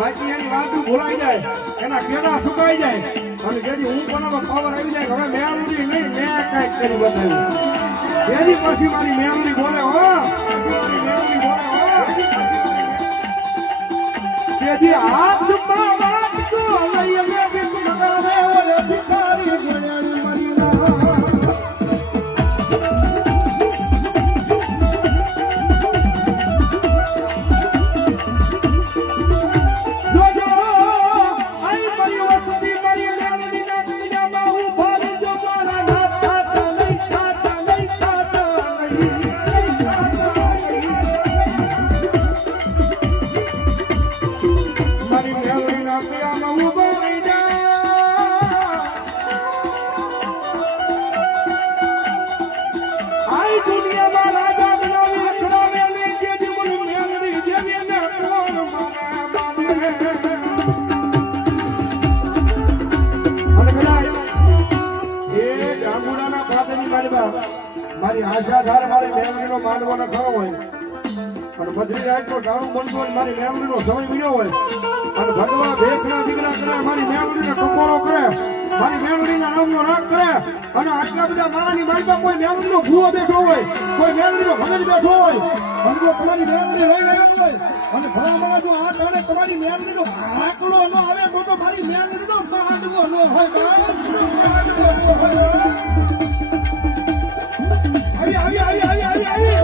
બાકી એની વાતું ભૂલાઈ જાય, એના કેડા સુકાઈ જાય અને જેથી હું કોનામાં પાવર આવી જાય હવે મેમરી નહીં મેં કાંઈક કરી બતાવ્યું એની પછી મારી મેમરી બોલે હો મેમરી બોલે હો જેથી હાથ પાવાતો લઈ લે બિક મગાવે ઓલે ભિખારી ગોળ્યાની મરી ના મારી આશા ધાર મારી મેમરીનો માંડવાનો ખરો હોય અને બધી રાતનો ટાણું બનતો હોય મારી મેમરીનો સમય મળ્યો હોય અને ભગવાન ભેખના દીકરા કરે મારી મેમરીનો ટકોરો કરે મારી મેમરીના નામનો રાગ કરે અને આટલા બધા મારાની માલમાં કોઈ મેમરીનો ભૂવો બેઠો હોય કોઈ મેમરીનો ભગત બેઠો હોય અને જો તમારી મેમરી લઈ ગયો હોય અને ભલામણ જો આ ટાણે તમારી મેમરીનો આંકડો ન આવે તો મારી મેમરીનો માંડવો ન હોય આવી